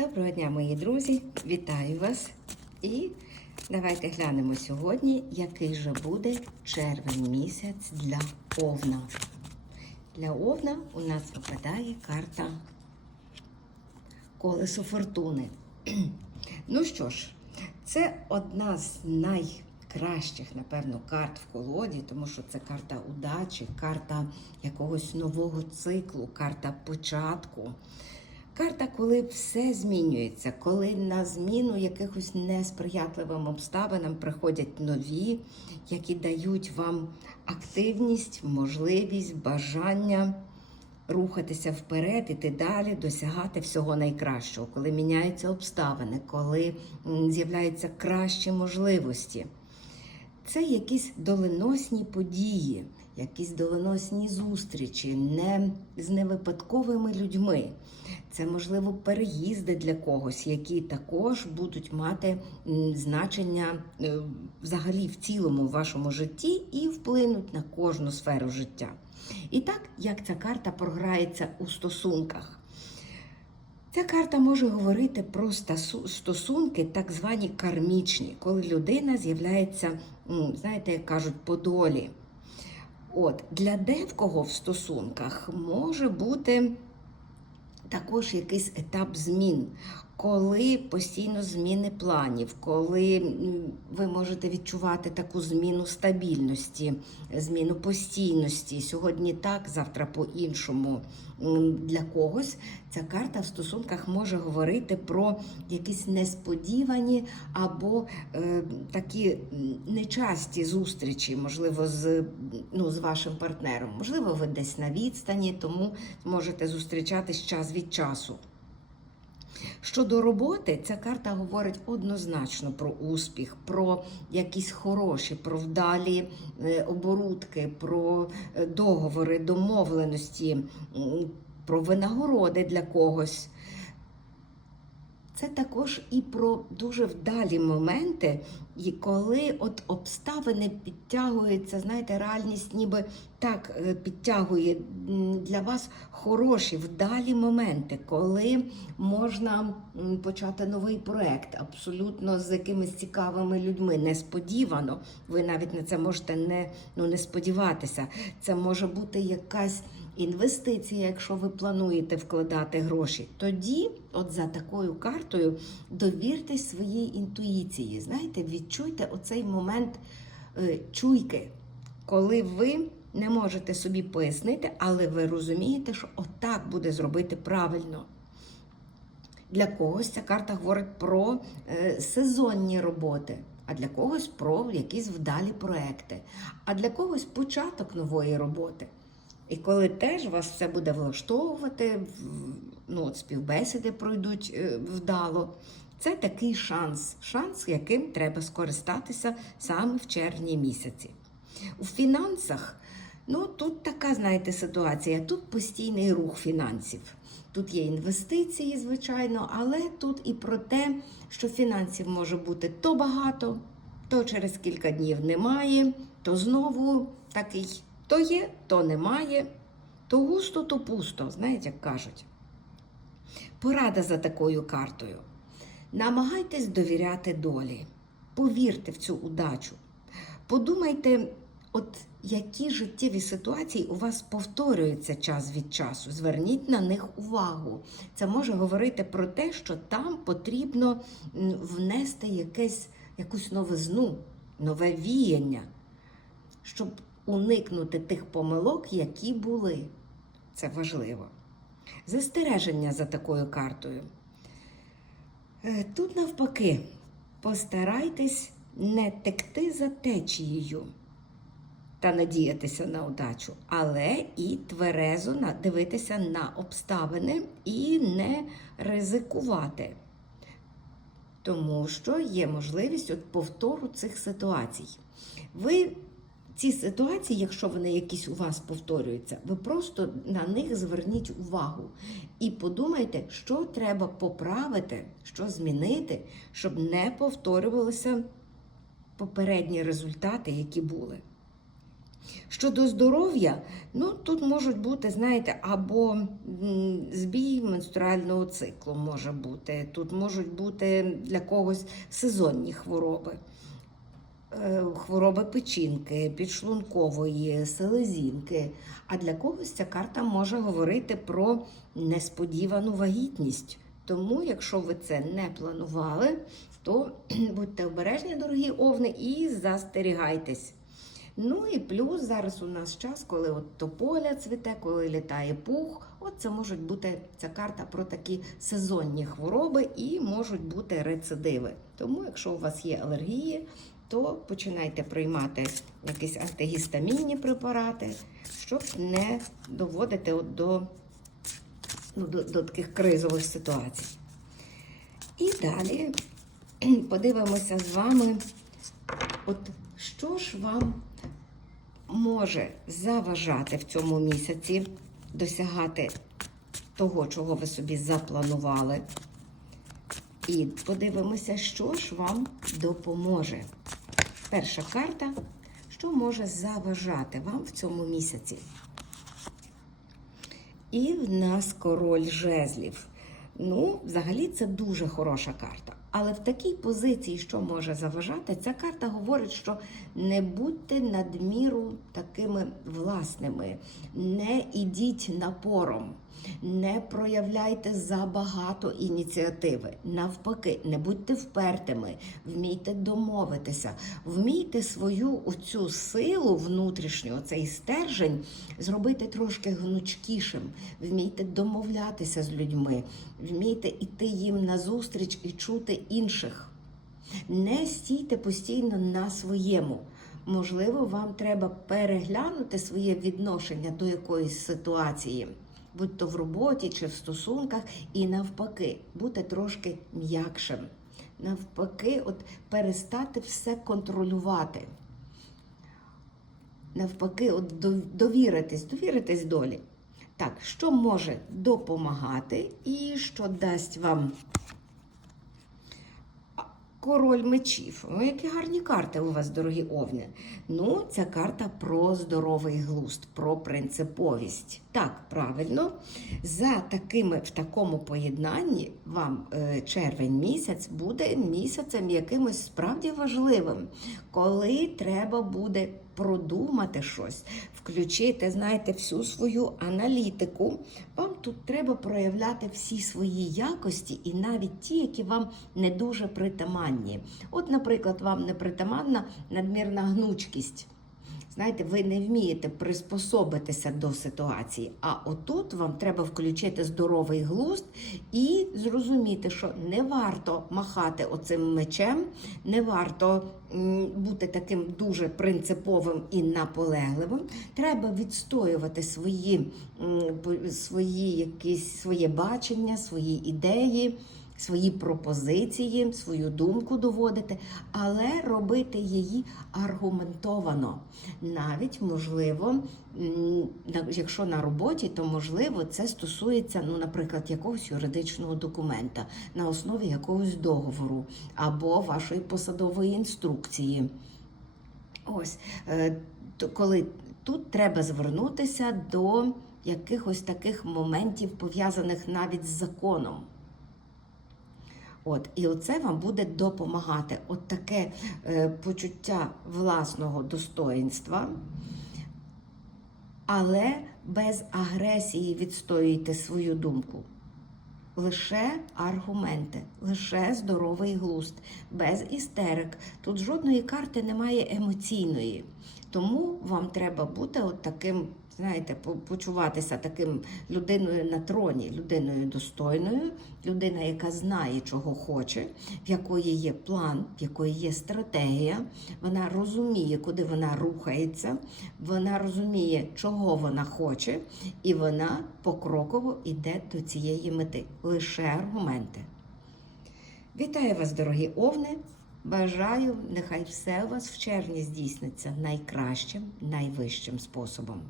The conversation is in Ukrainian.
Доброго дня, мої друзі! Вітаю вас! І давайте глянемо сьогодні, який же буде червень місяць для Овна. Для Овна у нас випадає карта Колесо Фортуни. Ну що ж, це одна з найкращих, напевно, карт в колоді, тому що це карта удачі, карта якогось нового циклу, карта початку. Карта, коли все змінюється, коли на зміну якихось несприятливим обставинам приходять нові, які дають вам активність, можливість, бажання рухатися вперед, іти далі, досягати всього найкращого, коли міняються обставини, коли з'являються кращі можливості. Це якісь доленосні події, якісь доленосні зустрічі, не з невипадковими людьми. Це, можливо, переїзди для когось, які також будуть мати значення е, взагалі в цілому вашому житті і вплинуть на кожну сферу життя. І так, як ця карта програється у стосунках. Ця карта може говорити про стосунки, так звані кармічні, коли людина з'являється, знаєте, як кажуть, по долі. От, для декого в стосунках може бути також якийсь етап змін, коли постійно зміни планів, коли ви можете відчувати таку зміну стабільності, зміну постійності. Сьогодні так, завтра по-іншому. Для когось ця карта в стосунках може говорити про якісь несподівані або е, такі нечасті зустрічі, можливо, з, ну, з вашим партнером. Можливо, ви десь на відстані, тому можете зустрічатись час від часу. Щодо роботи, ця карта говорить однозначно про успіх, про якісь хороші, про вдалі е, оборудки, про е, договори, домовленості, про винагороди для когось. Це також і про дуже вдалі моменти, і коли от обставини підтягуються, знаєте, реальність ніби так е, підтягує для вас хороші, вдалі моменти, коли можна почати новий проект абсолютно з якимись цікавими людьми, несподівано. Ви навіть на це можете не, ну, не сподіватися. Це може бути якась інвестиція, якщо ви плануєте вкладати гроші, тоді, от за такою картою, довіртесь своїй інтуїції. Знаєте, відчуйте оцей момент е, чуйки, коли ви не можете собі пояснити, але ви розумієте, що отак буде зробити правильно. Для когось ця карта говорить про е, сезонні роботи, а для когось про якісь вдалі проекти, а для когось початок нової роботи. І коли теж вас все буде влаштовувати, ну, от співбесіди пройдуть е, вдало, це такий шанс, шанс, яким треба скористатися саме в червні місяці. У фінансах, ну тут така, знаєте, ситуація, тут постійний рух фінансів. Тут є інвестиції, звичайно, але тут і про те, що фінансів може бути то багато, то через кілька днів немає, то знову такий то є, то немає, то густо, то пусто, знаєте, як кажуть. Порада за такою картою. Намагайтесь довіряти долі. Повірте в цю удачу. Подумайте, от які життєві ситуації у вас повторюються час від часу. Зверніть на них увагу. Це може говорити про те, що там потрібно внести якесь, якусь новизну, нове віяння, щоб уникнути тих помилок, які були. Це важливо. Застереження за такою картою. Е, Тут навпаки, постарайтесь не текти за течією та надіятися на удачу, але і тверезо дивитися на обставини і не ризикувати. Тому що є можливість от повтору цих ситуацій. Ви ці ситуації, якщо вони якісь у вас повторюються, ви просто на них зверніть увагу і подумайте, що треба поправити, що змінити, щоб не повторювалися попередні результати, які були. Щодо здоров'я, ну тут можуть бути, знаєте, або збій менструального циклу може бути. Тут можуть бути для когось сезонні хвороби. Е, Хвороби печінки, підшлункової, селезінки. А для когось ця карта може говорити про несподівану вагітність. Тому, якщо ви це не планували, то будьте обережні, дорогі овни, і застерігайтесь. Ну і плюс зараз у нас час, коли от тополя цвіте, коли літає пух. От це можуть бути ця карта про такі сезонні хвороби і можуть бути рецидиви. Тому, якщо у вас є алергії, то починайте приймати якісь антигістамінні препарати, щоб не доводити от до, ну, до, до таких кризових ситуацій. І далі подивимося з вами, от що ж вам може заважати в цьому місяці досягати того, чого ви собі запланували. І подивимося, що ж вам допоможе. Перша карта, що може заважати вам в цьому місяці. І в нас король жезлів. Ну, взагалі, це дуже хороша карта. Але в такій позиції, що може заважати, ця карта говорить, що не будьте надміру такими власними, не ідіть напором, не проявляйте забагато ініціативи. Навпаки, не будьте впертими, вмійте домовитися, вмійте свою оцю силу внутрішню, цей стержень зробити трошки гнучкішим, вмійте домовлятися з людьми, вмійте іти їм назустріч і чути інших. Не стійте постійно на своєму. Можливо, вам треба переглянути своє відношення до якоїсь ситуації, будь то в роботі чи в стосунках, і навпаки, бути трошки м'якшим. Навпаки, от перестати все контролювати. Навпаки, от довіритись, довіритись долі. Так, що може допомагати і що дасть вам Король мечів. Ну, які гарні карти у вас, дорогі овни. Ну, ця карта про здоровий глуст, про принциповість. Так, правильно. За такими, в такому поєднанні вам е, червень місяць буде місяцем якимось справді важливим, коли треба буде продумати щось, включити, знаєте, всю свою аналітику. Вам тут треба проявляти всі свої якості, і навіть ті, які вам не дуже притаманні. От, наприклад, вам не притаманна надмірна гнучкість. Знаєте, ви не вмієте приспособитися до ситуації. А отут вам треба включити здоровий глузд і зрозуміти, що не варто махати оцим мечем, не варто бути таким дуже принциповим і наполегливим. Треба відстоювати свої, свої якісь своє бачення, свої ідеї свої пропозиції, свою думку доводити, але робити її аргументовано. Навіть можливо, якщо на роботі, то можливо це стосується, ну, наприклад, якогось юридичного документа на основі якогось договору або вашої посадової інструкції. Ось е, то коли тут треба звернутися до якихось таких моментів, пов'язаних навіть з законом. От, і оце вам буде допомагати. От таке е, почуття власного достоїнства, але без агресії відстоюйте свою думку. Лише аргументи, лише здоровий глузд, без істерик. Тут жодної карти немає емоційної. Тому вам треба бути от таким, знаєте, почуватися таким людиною на троні, людиною достойною, людина, яка знає, чого хоче, в якої є план, в якої є стратегія. Вона розуміє, куди вона рухається, вона розуміє, чого вона хоче, і вона покроково йде до цієї мети. Лише аргументи. Вітаю вас, дорогі овни! Бажаю, нехай все у вас в червні здійсниться найкращим, найвищим способом.